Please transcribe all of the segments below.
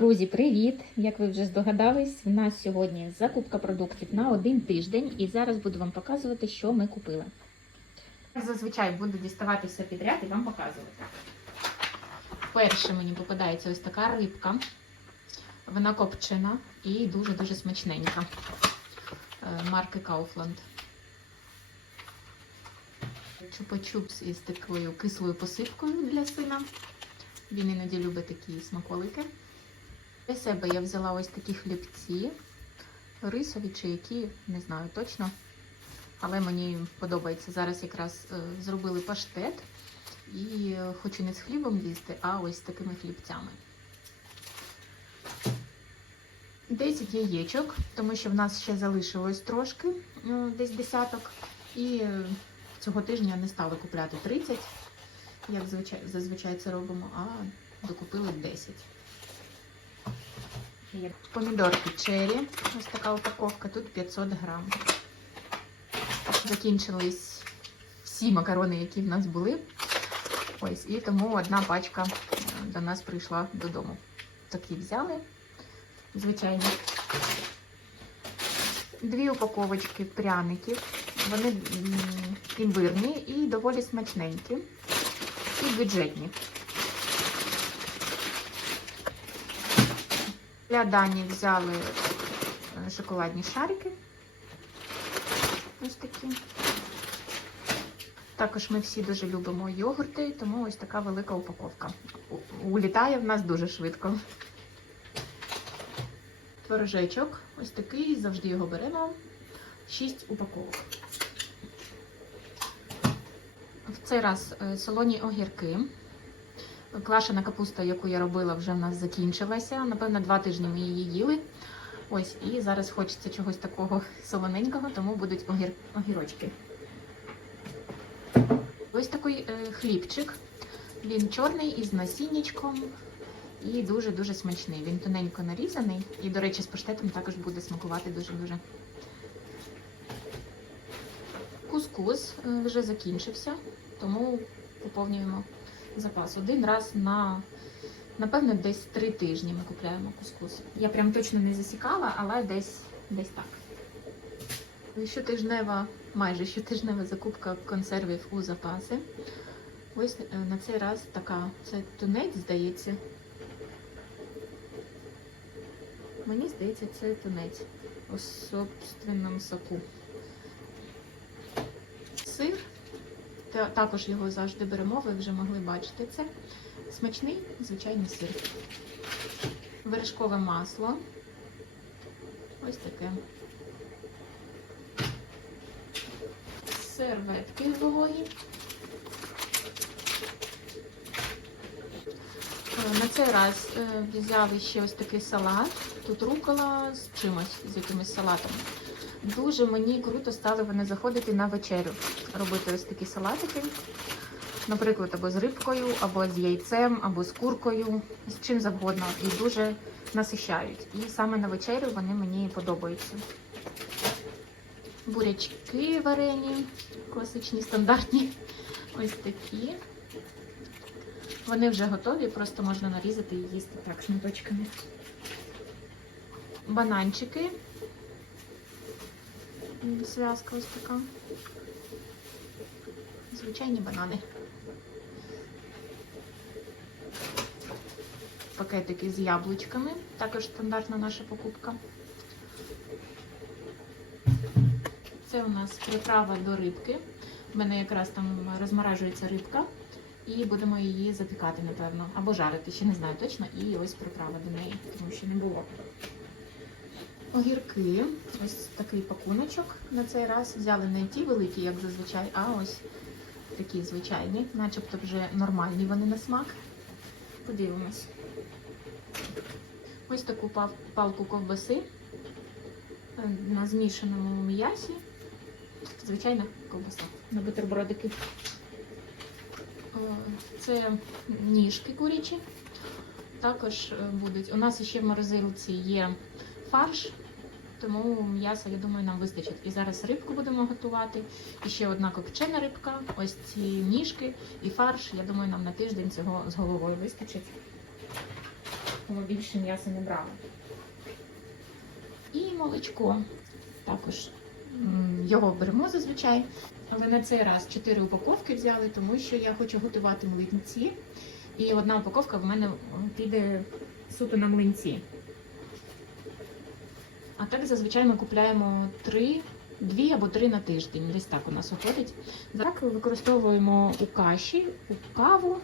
Друзі, привіт! Як ви вже здогадались, в нас сьогодні закупка продуктів на один тиждень, і зараз буду вам показувати, що ми купили. Зазвичай буду діставати все підряд і вам показувати. Перше мені попадається ось така рибка. Вона копчена і дуже-дуже смачненька. Е, Марки Kaufland. Чупа-чупс із такою кислою посипкою для сина. Він іноді любить такі смаколики. Для себе я взяла ось такі хлібці, рисові чи які, не знаю точно. Але мені подобається. Зараз якраз е, зробили паштет і е, хочу не з хлібом їсти, а ось такими хлібцями. 10 яєчок, тому що в нас ще залишилось трошки, е, десь десяток. І цього тижня не стали купляти 30, як звичай, зазвичай це робимо, а докупили 10. Помідорки черрі, ось така упаковка, тут 500 грам. Закінчились всі макарони, які в нас були. Ось, і тому одна пачка е, до нас прийшла додому. Такі взяли, звичайно. Дві упаковочки пряників. Вони імбирні і доволі смачненькі. І бюджетні. Для Дані взяли е, шоколадні шарики. Ось такі. Також ми всі дуже любимо йогурти, тому ось така велика упаковка. Улітає в нас дуже швидко. Творожечок, ось такий, завжди його беремо. 6 упаковок. В цей раз е, солоні огірки. Квашена капуста, яку я робила, вже в нас закінчилася. Напевно, два тижні ми її їли. Ось, і зараз хочеться чогось такого солоненького, тому будуть огір... огірочки. Ось такий е, хлібчик. Він чорний із насіннячком і дуже-дуже смачний. Він тоненько нарізаний. І, до речі, з паштетом також буде смакувати дуже-дуже. Кускус е, вже закінчився, тому поповнюємо запас. Один раз на, напевно, десь три тижні ми купляємо кускус. Я прям точно не засікала, але десь, десь так. Щотижнева, майже щотижнева закупка консервів у запаси. Ось е, на цей раз така, це тунець, здається. Мені здається, це тунець у собственному соку. Сир. Та- Також його завжди беремо, ви вже могли бачити це. Смачний звичайний сир. Вершкове масло. Ось таке. Серветки вологі. Е, На цей раз е, взяли ще ось такий салат. Тут рукола з чимось, з якимось салатом. Дуже мені круто стали вони заходити на вечерю. Робити ось такі салатики. Наприклад, або з рибкою, або з яйцем, або з куркою, з чим завгодно. І дуже насищають. І саме на вечерю вони мені подобаються. Бурячки варені, класичні, стандартні. Ось такі. Вони вже готові, просто можна нарізати і їсти так шматочками. Бананчики. Зв'язка ось така. Звичайні банани. Пакетики з яблучками. Також стандартна наша покупка. Це у нас приправа до рибки. У мене якраз там розморажується рибка. І будемо її запікати, напевно, або жарити, ще не знаю точно. І ось приправа до неї, тому що не було. Огірки, ось такий пакуночок на цей раз. Взяли не ті великі, як зазвичай, а ось такі звичайні, начебто вже нормальні вони на смак. Подивимось. Ось таку палку ковбаси е, на змішаному м'ясі. Звичайна ковбаса на бутербродики. Е, Це ніжки курячі. Також е, будуть. У нас ще в морозилці є фарш, тому м'яса, я думаю, нам вистачить. І зараз рибку будемо готувати. І ще одна копчена рибка, ось ці ніжки і фарш. Я думаю, нам на тиждень цього з головою вистачить. більше м'яса не брали. І молочко. Також його беремо зазвичай. Але на цей раз 4 упаковки взяли, тому що я хочу готувати млинці. І одна упаковка в мене піде суто на млинці. А так зазвичай ми купляємо 3, 2 або 3 на тиждень. Десь так у нас виходить. Так використовуємо у каші, у каву.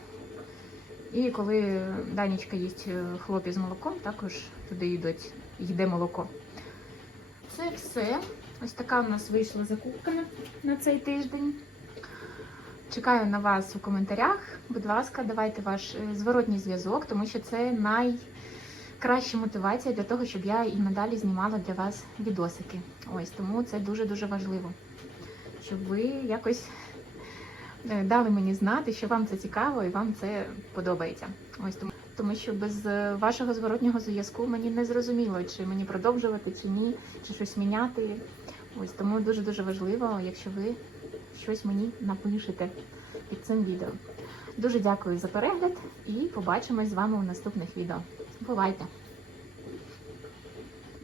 І коли Данічка їсть е, хлопці з молоком, також туди йдуть, йде молоко. Це все. Ось така у нас вийшла закупка на, цей тиждень. Чекаю на вас у коментарях. Будь ласка, давайте ваш е, зворотній зв'язок, тому що це найкраща мотивація для того, щоб я і надалі знімала для вас відосики. Ось тому це дуже-дуже важливо, щоб ви якось е, дали мені знати, що вам це цікаво і вам це подобається. Ось тому, тому що без е, вашого зворотнього зв'язку мені не зрозуміло, чи мені продовжувати, чи ні, чи щось міняти. Ось тому дуже дуже важливо, якщо ви щось мені напишете під цим відео. Дуже дякую за перегляд і побачимось з вами у наступних відео. Бувайте!